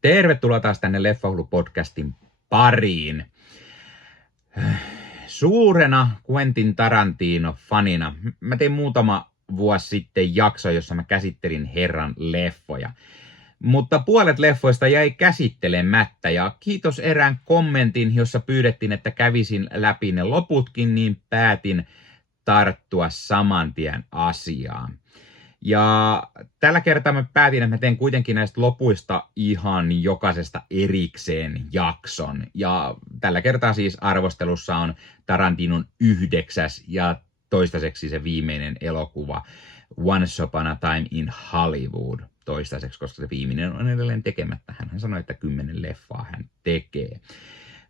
Tervetuloa taas tänne Leffahullu-podcastin pariin. Suurena Quentin Tarantino-fanina mä tein muutama vuosi sitten jakso, jossa mä käsittelin herran leffoja. Mutta puolet leffoista jäi käsittelemättä ja kiitos erään kommentin, jossa pyydettiin, että kävisin läpi ne loputkin, niin päätin tarttua saman tien asiaan. Ja tällä kertaa mä päätin, että mä teen kuitenkin näistä lopuista ihan jokaisesta erikseen jakson. Ja tällä kertaa siis arvostelussa on Tarantinon 9. ja toistaiseksi se viimeinen elokuva Once Upon a Time in Hollywood. Toistaiseksi, koska se viimeinen on edelleen tekemättä. Hän sanoi, että 10 leffaa hän tekee.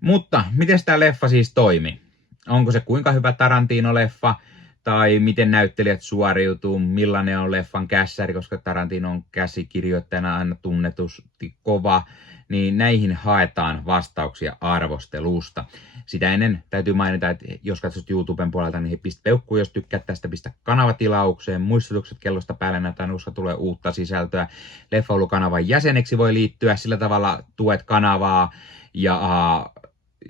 Mutta miten tämä leffa siis toimi? Onko se kuinka hyvä Tarantino-leffa? Tai miten näyttelijät suoriutuu, millainen on leffan kässäri, koska Tarantino on käsikirjoittajana aina tunnetusti kova, niin näihin haetaan vastauksia arvostelusta. Sitä ennen täytyy mainita, että jos katsot YouTuben puolelta, niin pistä peukkuun, jos tykkäät tästä, pistä kanavatilaukseen, muistutukset kellosta päälle, näytetään, koska tulee uutta sisältöä. Leffahullu-kanavan jäseneksi voi liittyä, sillä tavalla tuet kanavaa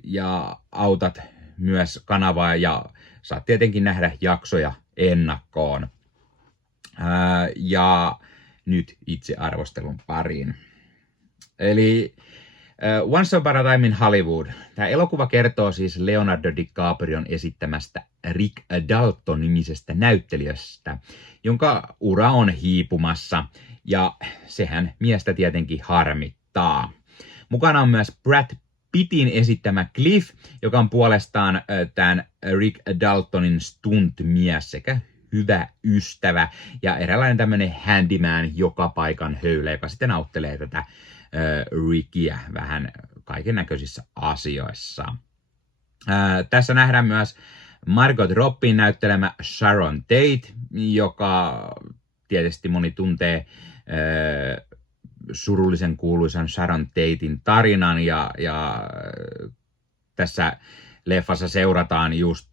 ja autat myös kanavaa ja saat tietenkin nähdä jaksoja ennakkoon. Ja nyt itse arvostelun pariin. Eli Once Upon a Time in Hollywood. Tämä elokuva kertoo siis Leonardo DiCaprion esittämästä Rick Dalton-nimisestä näyttelijästä, jonka ura on hiipumassa, ja sehän miestä tietenkin harmittaa. Mukana on myös Brad Pittin esittämä Cliff, joka on puolestaan tämän Rick Daltonin stuntmies sekä hyvä ystävä ja eräänlainen tämmöinen handyman joka paikan höylä, joka sitten auttelee tätä Rickiä vähän kaiken näköisissä asioissa. Tässä nähdään myös Margot Robbien näyttelemä Sharon Tate, joka tietysti moni tuntee surullisen kuuluisan Sharon Taten tarinan ja tässä leffassa seurataan just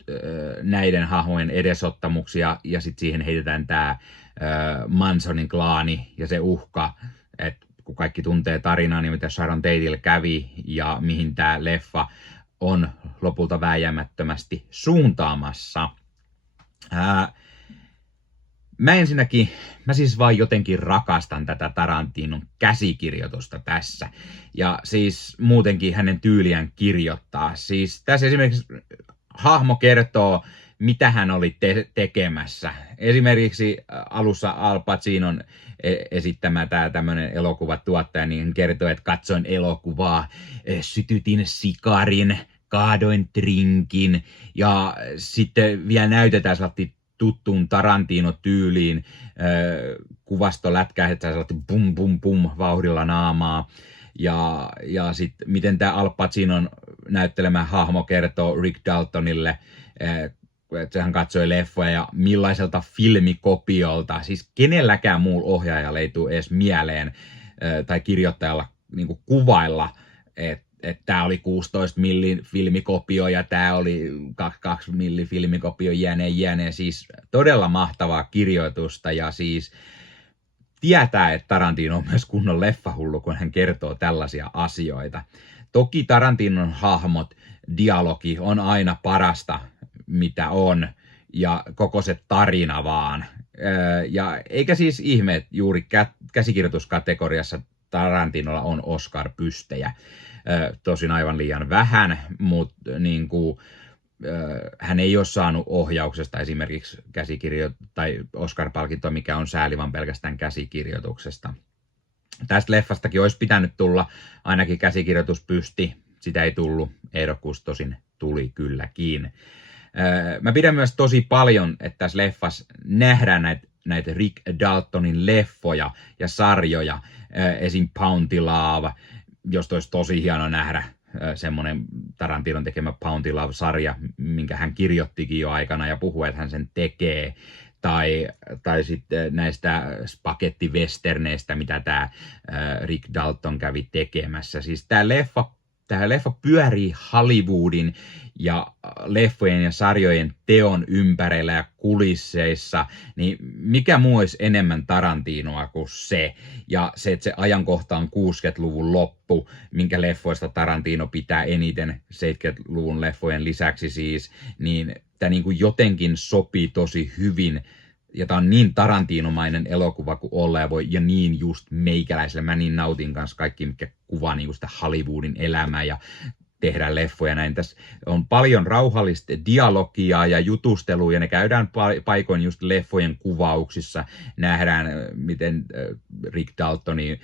näiden hahmojen edesottamuksia ja sitten siihen heitetään tämä Mansonin klaani ja se uhka, että kun kaikki tuntee tarinaa, niin mitä Sharon Tatelle kävi ja mihin tämä leffa on lopulta vääjäämättömästi suuntaamassa. Mä siis vaan jotenkin rakastan tätä Tarantinon käsikirjoitusta tässä. Ja siis muutenkin hänen tyyliään kirjoittaa. Siis tässä esimerkiksi hahmo kertoo, mitä hän oli tekemässä. Esimerkiksi alussa Al Pacinon esittämä tämä tämmöinen elokuvatuottaja, niin hän kertoo, että katsoin elokuvaa, sytytin sikarin, kaadoin drinkin ja sitten vielä näytetään sellainen tuttuun Tarantino-tyyliin kuvasto lätkähdetään sellainen bum bum bum vauhdilla naamaa. Ja sitten miten tämä Al Pacinon näyttelemä hahmo kertoo Rick Daltonille, että hän katsoi leffoja ja millaiselta filmikopiolta, siis kenelläkään muulla ohjaajalla ei tule edes mieleen tai kirjoittajalla niin kuin kuvailla, että tämä oli 16 millin filmikopio ja tämä oli 22 millin filmikopio jäneen. Siis todella mahtavaa kirjoitusta ja siis tietää, että Tarantino on myös kunnon leffahullu, kun hän kertoo tällaisia asioita. Toki Tarantinon hahmot, dialogi on aina parasta, mitä on, ja koko se tarina vaan. Ja eikä siis ihme, että juuri käsikirjoituskategoriassa Tarantinolla on Oscar-pystejä. Tosin aivan liian vähän, mutta niin kuin, hän ei ole saanut ohjauksesta esimerkiksi tai Oscar-palkintoa, mikä on sääli vaan pelkästään käsikirjoituksesta. Tästä leffastakin olisi pitänyt tulla ainakin käsikirjoituspysti, sitä ei tullut, ehdokkuus tosin tuli kylläkin. Mä pidän myös tosi paljon, että tässä leffassa nähdään näitä Rick Daltonin leffoja ja sarjoja, esim. Bounty Love, josta olisi tosi hieno nähdä semmoinen Tarantinon tekemä Bounty Love-sarja, minkä hän kirjoittikin jo aikana ja puhui, että hän sen tekee. Tai sitten näistä spagettiwesterneistä, mitä tämä Rick Dalton kävi tekemässä. Siis tämä leffa tämä leffa pyörii Hollywoodin ja leffojen ja sarjojen teon ympärillä ja kulisseissa, niin mikä muu olisi enemmän Tarantinoa kuin se? Ja se, että se ajankohta on 60-luvun loppu, minkä leffoista Tarantino pitää eniten 70-luvun leffojen lisäksi siis, niin tämä niin kuin jotenkin sopii tosi hyvin. Ja tämä on niin Tarantinomainen elokuva kuin olla ja voi, ja niin just meikäläiselle. Mä niin nautin kanssa kaikki, mikä kuvaa niin kuin sitä Hollywoodin elämää ja tehdään leffoja näin. Tässä on paljon rauhallista dialogia ja jutustelua, ja ne käydään paikoin just leffojen kuvauksissa. Nähdään, miten Rick Daltoni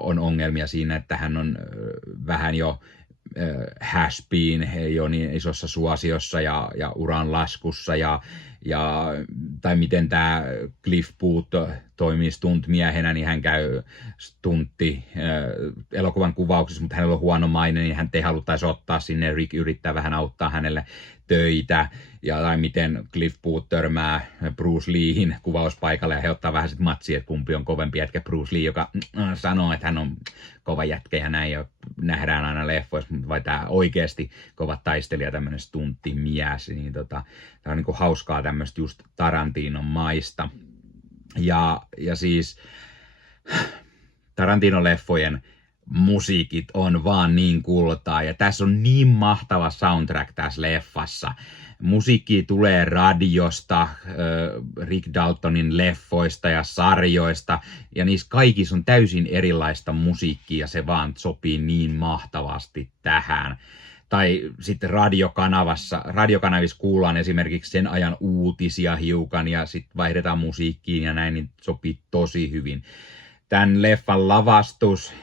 on ongelmia siinä, että hän on vähän jo has-been, ei ole niin isossa suosiossa ja uran laskussa, tai miten tämä Cliff Booth toimii stuntmiehenä, niin hän käy stuntti elokuvan kuvauksissa, mutta hänellä on huono maine, niin hän ei haluttaisi ottaa sinne, Rick yrittää vähän auttaa hänelle töitä, tai miten Cliff Booth törmää Bruce Leehin kuvauspaikalle ja he ottaa vähän sit matsia, että kumpi on kovempi jätkä, Bruce Lee, joka sanoo, että hän on kova jätkä ja näin, ja nähdään aina leffoissa, vai tämä oikeasti kova taistelija, tämmöinen stunttimies, niin tämä on niinku hauskaa tämmöistä just Tarantinon maista. Ja siis Tarantino-leffojen musiikit on vaan niin kultaa, ja tässä on niin mahtava soundtrack tässä leffassa. Musiikki tulee radiosta, Rick Daltonin leffoista ja sarjoista, ja niissä kaikissa on täysin erilaista musiikkia, ja se vaan sopii niin mahtavasti tähän. Tai sitten radiokanavissa kuullaan esimerkiksi sen ajan uutisia hiukan, ja sitten vaihdetaan musiikkiin ja näin, niin sopii tosi hyvin. Tämän leffan lavastus,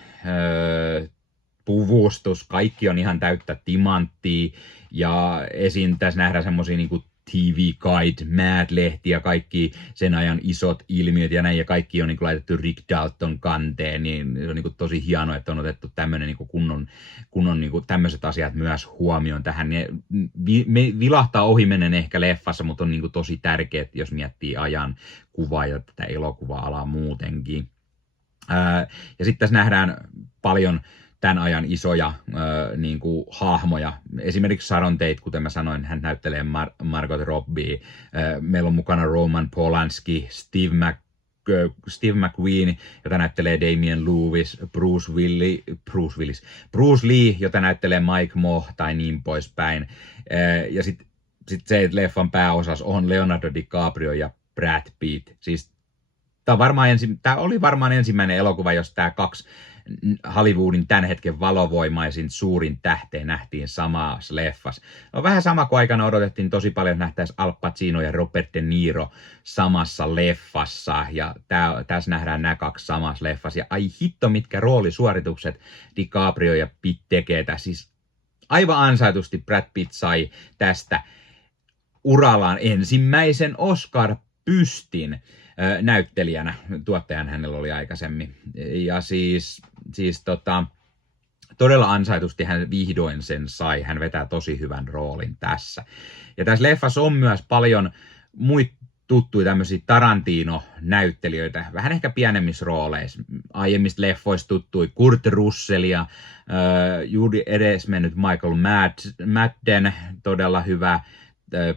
puvustus, kaikki on ihan täyttä timanttia, ja esiin tässä nähdään semmosia niinku TV Guide, Mad-lehti ja kaikki sen ajan isot ilmiöt ja näin, ja kaikki on niinku laitettu Rick Dalton kanteen, niin se on niinku tosi hienoa, että on otettu tämmöinen niinku kunnon niinku tämmöiset asiat myös huomioon tähän. Ne vilahtaa ohimennen ehkä leffassa, mutta on niinku tosi tärkeät, jos miettii ajan kuvaa ja tätä elokuva-alaa muutenkin. Ja sitten tässä nähdään paljon tämän ajan isoja niin kuin hahmoja. Esimerkiksi Sharon Tate, kuten mä sanoin, hän näyttelee Margot Robbie. Meillä on mukana Roman Polanski, Steve McQueen, jota näyttelee Damien Lewis, Bruce Lee, jota näyttelee Mike Moh tai niin poispäin. Ja sitten se, että leffan pääosassa on Leonardo DiCaprio ja Brad Pitt. Siis tämä oli varmaan ensimmäinen elokuva, jos tämä kaksi Hollywoodin tämän hetken valovoimaisin suurin tähteä nähtiin samassa leffassa. On vähän sama kuin aikana odotettiin tosi paljon, että nähtäisiin Al Pacino ja Robert De Niro samassa leffassa. Ja tässä nähdään nämä kaksi samassa leffassa. Ja ai hitto, mitkä roolisuoritukset DiCaprio ja Pitt tekee tässä. Siis aivan ansaitusti Brad Pitt sai tästä urallaan ensimmäisen Oscar-pystin näyttelijänä. Tuottajan hänellä oli aikaisemmin. Ja siis todella ansaitusti hän vihdoin sen sai. Hän vetää tosi hyvän roolin tässä. Ja tässä leffassa on myös paljon muita tuttuja tämmöisiä Tarantino-näyttelijöitä, vähän ehkä pienemmissä rooleissa. Aiemmista leffoista tuttui Kurt Russellia, juuri edesmennyt Michael Madden, todella hyvä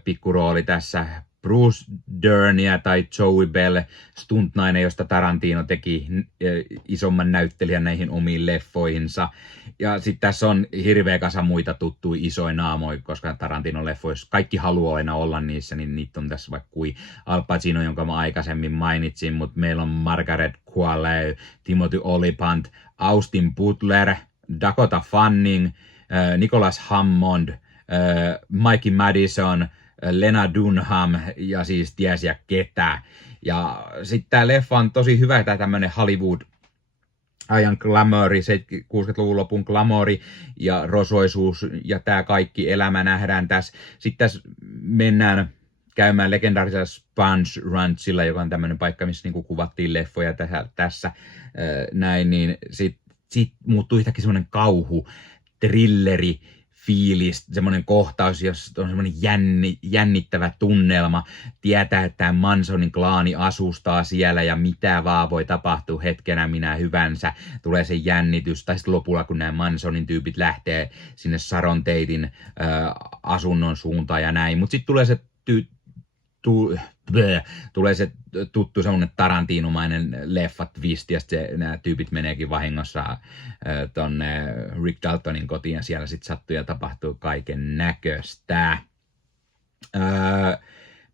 pikkurooli tässä. Bruce Dernia tai Joey Bell, stuntnainen, josta Tarantino teki isomman näyttelijän näihin omiin leffoihinsa. Ja sitten tässä on hirveä kasa muita tuttuja isoja naamoja, koska Tarantinon leffoissa kaikki haluaa aina olla niissä, niin niitä on tässä vaikka kuin Al Pacino, jonka mä aikaisemmin mainitsin, mutta meillä on Margaret Qualley, Timothy Olyphant, Austin Butler, Dakota Fanning, Nicholas Hammond, Mikey Madison, Lena Dunham ja siis ties ja ketä. Ja sitten tämä leffa on tosi hyvä, tämä tämmöinen Hollywood-ajan glamouri, 60-luvun lopun glamouri ja rosoisuus ja tämä kaikki elämä nähdään tässä. Sitten tässä mennään käymään legendaarisella Sponge Ranchilla, joka on tämmöinen paikka, missä niinku kuvattiin leffoja tässä näin, niin sitten muuttuu yhtäkkiä semmoinen kauhu, thrilleri, fiilis, semmoinen kohtaus, jossa on semmoinen jännittävä tunnelma, tietää, että tämä Mansonin klaani asustaa siellä ja mitä vaan voi tapahtua hetkenä minä hyvänsä, tulee se jännitys, tai sitten lopulla kun nämä Mansonin tyypit lähtee sinne Sharon Taten asunnon suuntaan ja näin, mutta sitten tulee se tulee se tuttu semmoinen Tarantinomainen leffa twist, ja nämä tyypit meneekin vahingossa tonne Rick Daltonin kotiin, ja siellä sitten sattuu ja tapahtuu kaiken näköistä.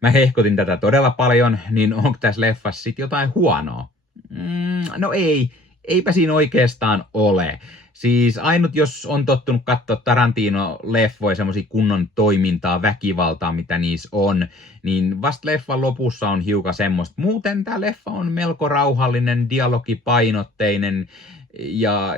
Mä hehkotin tätä todella paljon, niin onko tässä leffassa sitten jotain huonoa? No eipä siinä oikeastaan ole. Siis ainut, jos on tottunut katsoa Tarantino-leffoja, semmosia kunnon toimintaa, väkivaltaa, mitä niissä on, niin vasta leffan lopussa on hiukan semmoista. Muuten tämä leffa on melko rauhallinen, dialogipainotteinen ja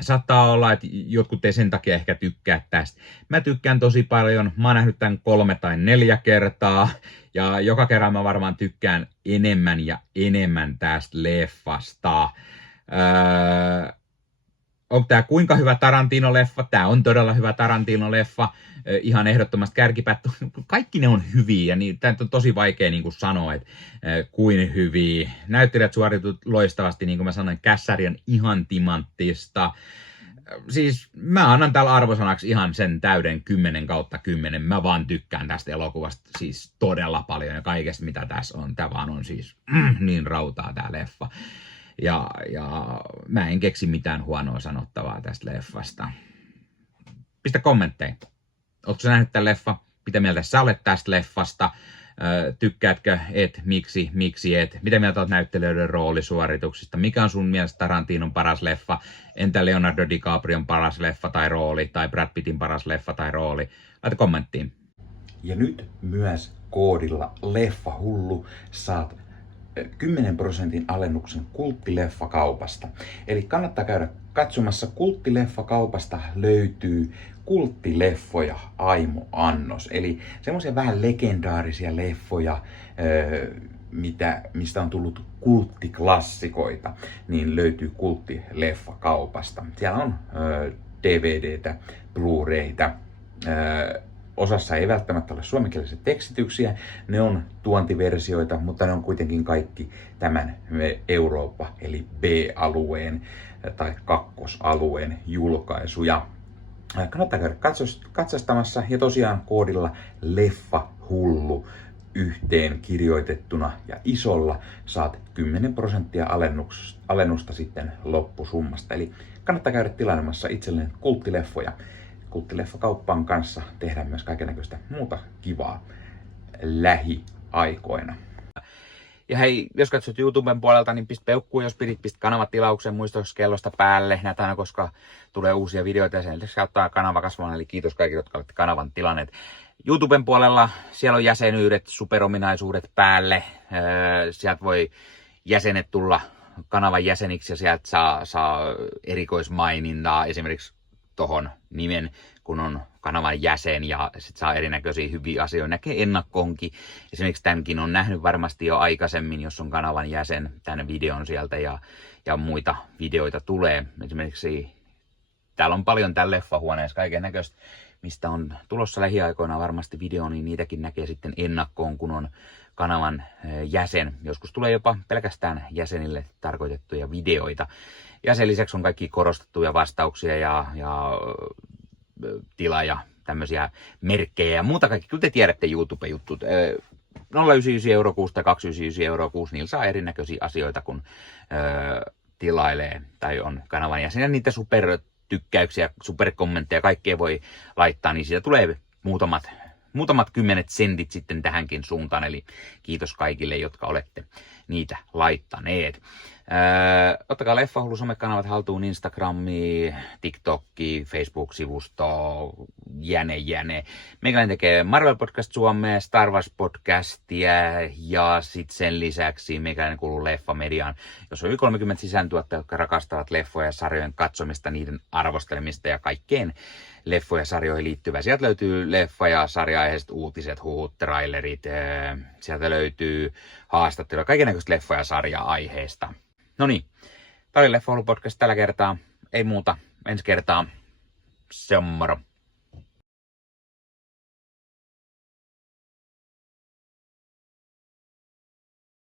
saattaa olla, että jotkut ei sen takia ehkä tykkää tästä. Mä tykkään tosi paljon. Mä oon nähnyt tämän 3 tai 4 kertaa. Ja joka kerran mä varmaan tykkään enemmän ja enemmän tästä leffasta. Onko tää kuinka hyvä Tarantino-leffa? Tää on todella hyvä Tarantino-leffa. Ihan ehdottomasti kärkipäät. Kaikki ne on hyviä. Niin tää on tosi vaikea niin kuin sanoa, että kuin hyviä. Näyttelijät suoritut loistavasti, niin kuin mä sanoin, kässäri on ihan timanttista. Siis mä annan tällä arvosanaksi ihan sen täyden 10/10. Mä vaan tykkään tästä elokuvasta siis todella paljon ja kaikesta mitä tässä on. Tää vaan on siis niin rautaa tää leffa. Ja mä en keksi mitään huonoa sanottavaa tästä leffasta. Pistä kommentteja. Ootko sä nähnyt tämän leffa? Mitä mieltä sä olet tästä leffasta? Tykkäätkö? Et? Miksi et? Mitä mieltä oot näyttelijöiden roolisuorituksista? Mikä on sun mielestä Tarantinon paras leffa? Entä Leonardo DiCaprion paras leffa tai rooli? Tai Brad Pittin paras leffa tai rooli? Laita kommenttiin. Ja nyt myös koodilla LEFFAHULLU saat 10% alennuksen kulttileffakaupasta. Eli kannattaa käydä katsomassa. Kulttileffakaupasta löytyy kulttileffoja aimo-annos. Eli semmoisia vähän legendaarisia leffoja, mistä on tullut kulttiklassikoita, niin löytyy kulttileffakaupasta. Siellä on DVDtä, Blu-rayta, osassa ei välttämättä ole suomenkielisiä tekstityksiä, ne on tuontiversioita, mutta ne on kuitenkin kaikki tämän Eurooppa eli B-alueen tai kakkosalueen julkaisuja. Kannattaa käydä katsastamassa ja tosiaan koodilla LEFFAHULLU yhteen kirjoitettuna ja isolla saat 10% alennusta sitten loppusummasta. Eli kannattaa käydä tilailemassa itselleen kulttileffoja. Kulttileffakauppaan kanssa tehdään myös kaikennäköistä muuta kivaa lähiaikoina. Ja hei, jos katsot YouTuben puolelta, niin pistä peukkuu, jos pistä kanavatilauksen muistokellosta päälle. Näitä aina, koska tulee uusia videoita ja sen lisäksi auttaa kanava kasvamaan. Eli kiitos kaikille, jotka olette kanavan tilanneet. YouTuben puolella siellä on jäsenyydet, superominaisuudet päälle. Sieltä voi jäsenet tulla kanavan jäseniksi ja sieltä saa erikoismainintaa esimerkiksi tohon nimen, kun on kanavan jäsen ja sit saa erinäköisiä hyviä asioita. Näkee ennakkoonkin. Esimerkiksi tämänkin on nähnyt varmasti jo aikaisemmin, jos on kanavan jäsen, tämän videon sieltä ja muita videoita tulee. Esimerkiksi täällä on paljon täällä leffahuoneessa kaiken näköistä, mistä on tulossa lähiaikoina varmasti video, niin niitäkin näkee sitten ennakkoon, kun on kanavan jäsen. Joskus tulee jopa pelkästään jäsenille tarkoitettuja videoita. Ja sen lisäksi on kaikki korostettuja vastauksia ja tila ja tämmöisiä merkkejä ja muuta kaikki. Kyllä te tiedätte YouTube-juttut. 0,99 € kuussa tai 2,99 € kuussa, niillä saa erinäköisiä asioita, kun tilailee tai on kanavan jäsen. Ja niitä supertykkäyksiä, superkommentteja, kaikkea voi laittaa, niin siitä tulee muutamat 10 sentit sitten tähänkin suuntaan. Eli kiitos kaikille, jotka olette niitä laittaneet. Ottakaa Leffahullu somekanavat haltuun, Instagrami, TikTokki, Facebook-sivusto, jäne. Meikäläinen tekee Marvel Podcast Suomea, Star Wars Podcastia ja sitten sen lisäksi meikäläinen kuuluu Leffamediaan, jos on yli 30 sisääntuottajia, jotka rakastavat leffoja ja sarjojen katsomista, niiden arvostelemista ja kaikkeen leffoja ja sarjoihin liittyvää. Sieltä löytyy leffa- ja sarja-aiheiset uutiset, huhut, trailerit, sieltä löytyy haastatteluja, kaikennäköistä leffa- ja sarja-aiheesta. No niin, tämä oli Leffahullu podcast tällä kertaa. Ei muuta, ensi kertaa. Se on moro.